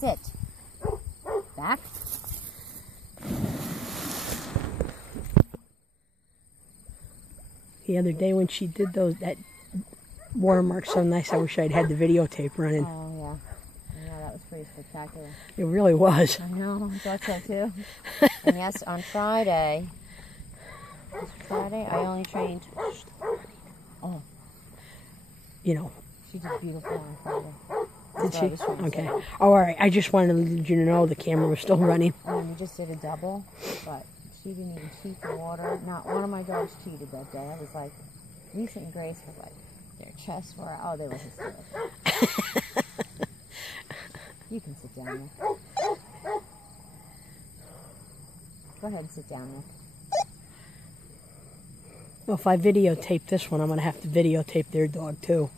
Sit. Back. The other day when she did that watermark so nice, I wish I'd had the videotape running. Oh, yeah. Yeah, that was pretty spectacular. It really was. I know, I thought so too. And yes, on Friday, I only trained. Oh. You know. She did beautiful on Friday. Did she? Okay. Oh, all right. I just wanted you to know the camera was still running. And we just did a double, but she didn't even cheat the water. Not one of my dogs cheated that day. I was like, Lisa and Grace were like, their chests were, oh, they were hysterical. You can sit down, Nick. Go ahead and sit down, Nick. Well, if I videotape this one, I'm going to have to videotape their dog, too.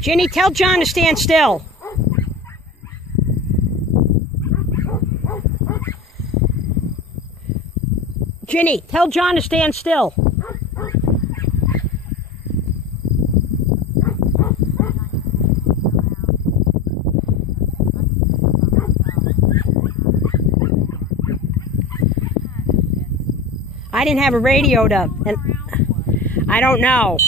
Ginny, tell John to stand still. Ginny, tell John to stand still. I didn't have a radio to, and I don't know.